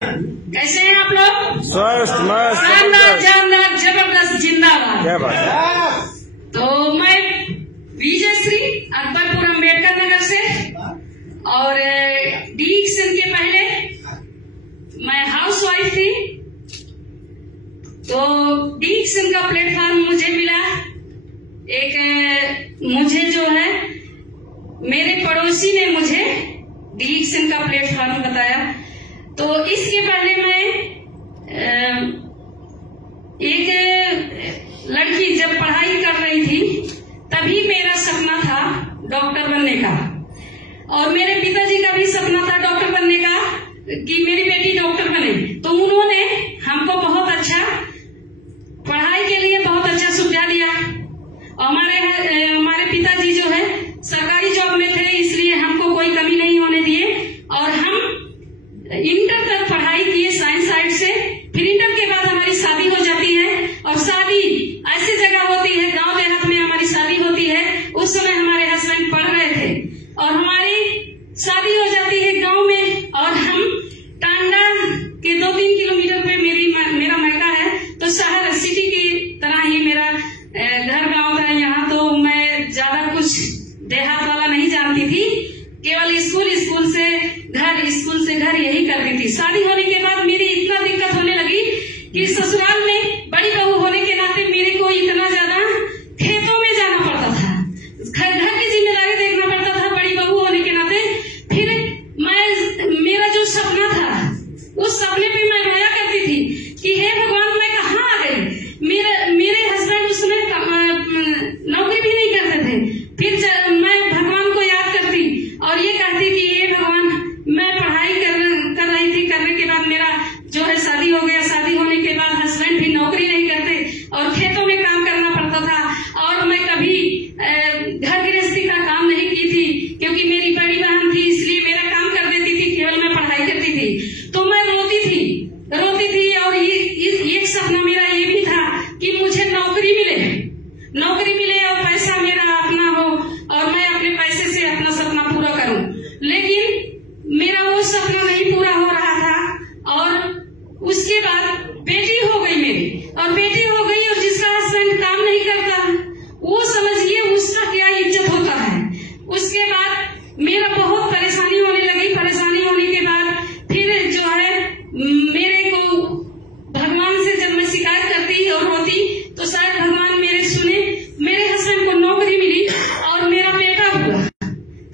कैसे हैं आप लोग? स्वस्थ मस्त शानदार जानदार जबरदस्त जिंदाबाद। क्या बात है। तो मैं विजयश्री अकबरपुर अम्बेडकर नगर से और डिक्शन के पहले मैं हाउस वाइफ थी। तो डिक्शन का प्लेटफॉर्म मुझे मिला। एक मुझे जो है मेरे पड़ोसी ने मुझे डिक्शन का प्लेटफॉर्म बताया। तो इसके पहले मैं एक लड़की जब पढ़ाई कर रही थी तभी मेरा सपना था डॉक्टर बनने का, और मेरे पिताजी का भी सपना था डॉक्टर बनने का कि मेरी बेटी डॉक्टर बने। तो उन्होंने हमको बहुत अच्छा पढ़ाई के लिए बहुत अच्छा सुविधा दिया। हमारे पिताजी जो है सरकारी जॉब में थे, इसलिए हमको कोई कमी नहीं होने दिए और हम इंटर तक पढ़ाई किए साइंस साइड से। फिर इंटर के बाद हमारी शादी हो जाती है, और शादी ऐसी जगह होती है गांव देहात में हमारी शादी होती है। उस समय हमारे हस्बैंड पढ़ रहे थे और हमारी शादी हो जाती है गांव में, और हम टांडा के 2-3 किलोमीटर पे मेरा मायका है। तो शहर सिटी की तरह ही मेरा घर गांव था। यहाँ तो मैं ज्यादा कुछ देहात वाला नहीं जानती थी, केवल स्कूल से घर यही करती थी। शादी होने के बाद मेरी इतना दिक्कत होने लगी कि ससुराल में बड़ी बहू होने के नाते मेरे को इतना ज्यादा खेतों में जाना पड़ता था, घर की जिम्मेदारी देखना पड़ता था बड़ी बहू होने के नाते। फिर मेरा जो सपना था उस सपने पे मैं रोया करती थी कि हे भगवान मैं कहाँ आ गई। मेरे हस्बैंड उसमें नौकरी भी नहीं करते थे। फिर मैं भगवान को याद करती और ये कहती कि हे भगवान मैं पढ़ाई कर रही थी, करने के बाद मेरा जो है शादी हो गया। शादी होने के बाद हस्बैंड भी नौकरी नहीं करते और खेतों में काम करना पड़ता था, और मैं कभी घर गृहस्थी का काम नहीं की थी क्योंकि मेरी बड़ी बहन थी, इसलिए मेरा काम कर देती थी, केवल मैं पढ़ाई करती थी। तो मैं रोती थी और एक सपना मेरा ये भी था कि मुझे नौकरी मिले और पैसा मेरा अपना हो और मैं अपने पैसे से अपना सपना पूरा करूं। लेकिन मेरा वो सपना नहीं पूरा हो रहा था, और उसके बाद बेटी हो गई मेरी, और जिसका हस्बैंड काम नहीं करता वो समझिए उसका क्या इज्जत होता है। उसके बाद मेरा बहुत परेशानी होने लगी। परेशानी होने के बाद फिर जो है मेरे को भगवान से जब मैं शिकायत करती और रोती तो शायद भगवान मेरे सुने। मेरे हस्बैंड को नौकरी मिली और मेरा बेटा हुआ,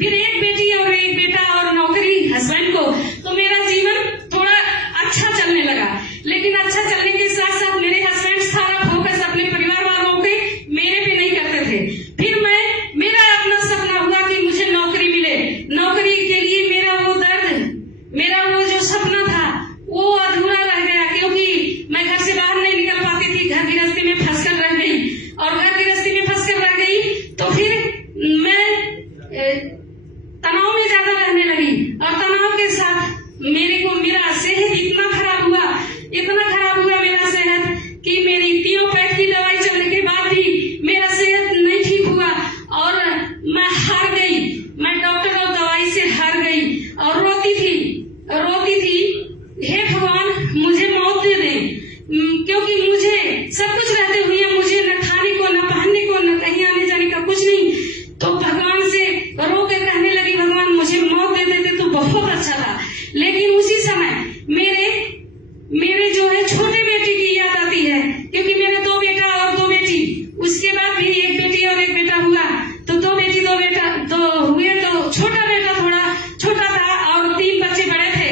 फिर एक बेटी और एक बेटा और नौकरी हस्बैंड को। तो मेरा जीवन थोड़ा अच्छा चलने लगा। लेकिन अच्छा चलने के साथ साथ मेरे हस्बैंड सारा फोकस अपने परिवार वालों पे मेरे पे नहीं करते थे। फिर मेरा अपना सपना हुआ कि मुझे नौकरी मिले। नौकरी के लिए मेरा वो जो सपना था वो अधूरा रह गया, क्योंकि मैं घर से बाहर नहीं निकल पाती थी। घर गृहस्थी में फंसकर रह गई, और घर गृहस्थी में फंसकर रह गई तो फिर मैं तनाव में ज्यादा रहने लगी, और तनाव के साथ मेरा सेहत इतना खराब हुआ मेरा सेहत कि मेरी टियोपैथ की दवाई चलने के बाद भी मेरा सेहत नहीं ठीक हुआ, और मैं हार गई। मैं डॉक्टर और दवाई से हार गई और रोती थी हे भगवान मुझे मौत दे दे, क्योंकि मुझे सब कुछ रहते हुए मुझे न खाने को, न पहनने को, न कहीं आने जाने का कुछ नहीं। तो भगवान से रो के कहने लगी भगवान मुझे मौत दे देते तो बहुत अच्छा था। लेकिन उसी समय मेरे जो है छोटे बेटी की याद आती है, क्योंकि मेरे 2 बेटा और 2 बेटी। उसके बाद भी एक बेटी और एक बेटा हुआ, तो 2 बेटी 2 बेटा हुए। तो छोटा बेटा थोड़ा छोटा था और 3 बच्चे बड़े थे।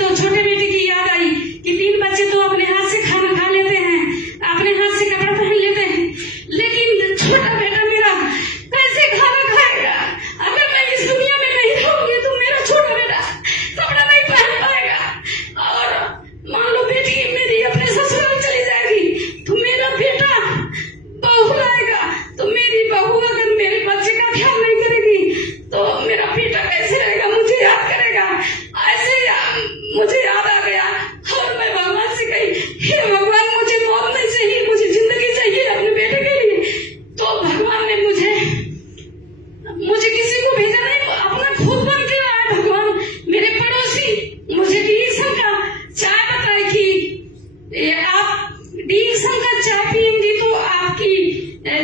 तो छोटे बेटे की याद आई कि 3 बच्चे तो अपने हाथ से खाना खा लेते हैं, आप डी-एक्शन का चाय पियेंगी तो आपकी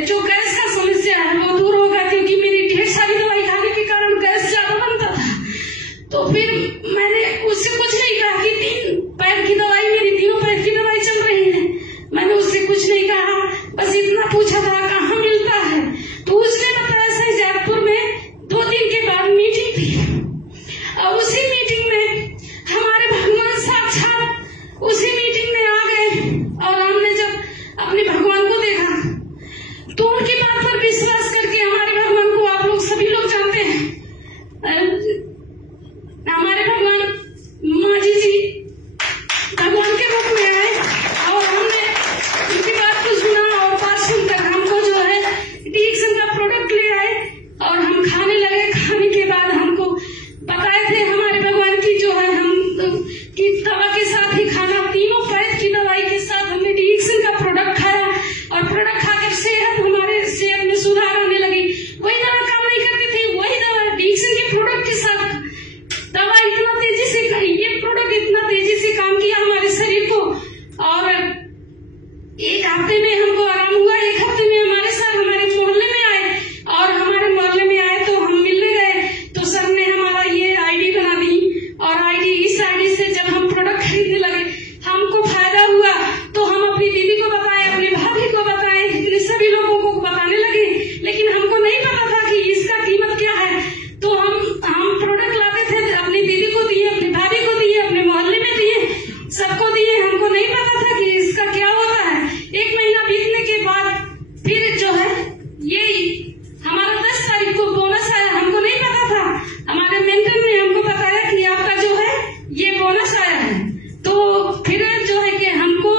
जो गैस का समस्या है वो दूर होगा, क्योंकि मेरी ढेर सारी दवाई खाने के कारण गैस ज्यादा बनता था। तो फिर मैंने उससे कुछ नहीं कहा कि 3 पैर की दवाई, मेरी 3 पैर की दवाई चल रही है। मैंने उससे कुछ नहीं कहा, बस इतना पूछा था कहाँ मिलता है। तो उसने बताया सहजादपुर में 2 दिन के बाद मीटिंग थी, और उसी मीटिंग में हमारे भगवान साक्षात उसी मीटिंग में आ गए। और हमने जब अपने भगवान को देखा तो उनकी बात पर विश्वास करके, हमारे भगवान को आप लोग सभी लोग जानते हैं, हमारे भगवान माजी जी भगवान के रूप में आए, और हमने उनकी बात को सुना, और बात सुनकर हमको जो है डी-एक्शन का प्रोडक्ट ले आए और हम खाने लगे। खाने के बाद हमको बताए थे हमारे भगवान की जो है हम की दवा के साथ ही खाना, 3 पैर की दवाई के साथ हमने डी-एक्शन का प्रोडक्ट खाया, और प्रोडक्ट खाकर हमारे सेहत में सुधार आने लगी। वही दवा काम नहीं करती थी, वही दवा डी-एक्शन के प्रोडक्ट के साथ दवा इतना तेजी से, ये प्रोडक्ट इतना तेजी से काम किया हमारे शरीर को, और 1 हफ्ते में हमको आराम हुआ। 1 हफ्ते में हमारे साथ हमारे मोहल्ले में आए, और हमारे मोहल्ले में आए तो हम मिलने गए, तो सर ने हमारा ये आईडी बना दी, और इस आईडी से जब हम प्रोडक्ट खरीदने लगे हमको फायदा हुआ। तो हम अपनी दीदी को बताए, अपनी भाभी को बताए, इतने सभी लोगों को बताने लगे, लेकिन हमको नहीं पता था कि इसका कीमत क्या है। तो हम प्रोडक्ट लाते थे, अपनी दीदी को दिए, अपनी भाभी को दिए, अपने मोहल्ले में दिए, सबको दिए। हमको नहीं पता था कि इसका क्या होता है। 1 महीना बीतने के बाद फिर जो है ये हमारा 10 तारीख को बोनस आया। हमको नहीं पता था, हमारे मेंटर ने हमको बताया कि आपका जो है ये बोनस आया है। तो फिर जो है कि हमको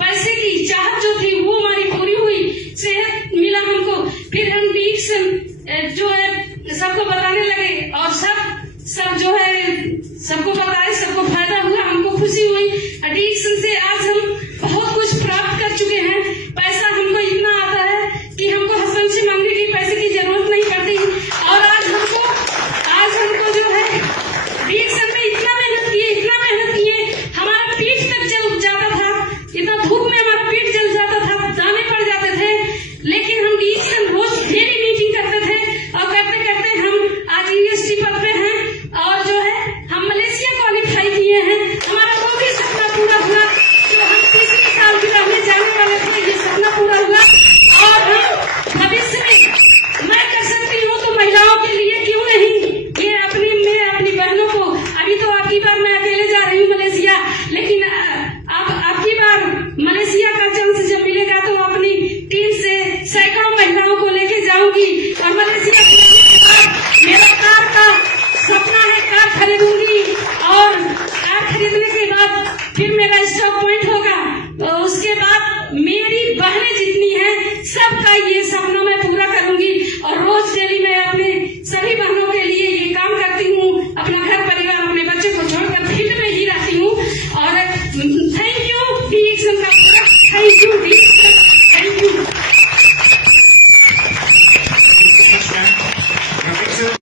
पैसे की चाहत जो थी वो हमारी पूरी हुई, सेहत मिला हमको। फिर हम डी-एक्शन जो है सबको बताने लगे, और सब जो है सबको बताए, सबको फायदा हुआ, हमको खुशी हुई। डी-एक्शन से आज हम बहुत कुछ प्राप्त कर चुके हैं। पैसा हमको इतना आता है कि हमको हस्बैंड से मांगने की पैसे की जरूरत नहीं पड़ती। और आज हमको जो है डी-एक्शन में इतना मेहनत किए, हमारा पीठ तक जल जाता था, इतना धूप में हमारा पीठ जल जाता था, दाने पड़ जाते थे, लेकिन हम डी-एक्शन रोज डेली मीटिंग करते थे, और करते करते हम आज यूनिवर्सिटी पद पे हैं, और जो है हम मलेशिया क्वालिफाई किए हैं। हमारा वो भी सपना पूरा हुआ जो हम 30 साल की रहने जाने वाले थे, ये सपना पूरा हुआ। और हम भविष्य में मैं कर सकती हूँ तो महिलाओं के लिए क्यों नहीं, ये मैं अपनी बहनों को, अभी तो आपकी बार मैं अकेले जा रही हूँ मलेशिया, लेकिन अब आपकी बार मलेशिया का चांस जब मिलेगा तो अपनी टीम से सैकड़ों महिलाओं को लेके जाऊंगी। और मलेशिया मेरा कार का सपना है, कार खरीदूंगी, और कार खरीदने के बाद फिर मेरा स्टॉक पॉइंट होगा, तो उसके बाद मेरी बहनें जितनी हैं सबका ये सपना मैं पूरा करूंगी। और रोज डेली मैं अपने सभी बहनों के लिए ये काम करती हूँ।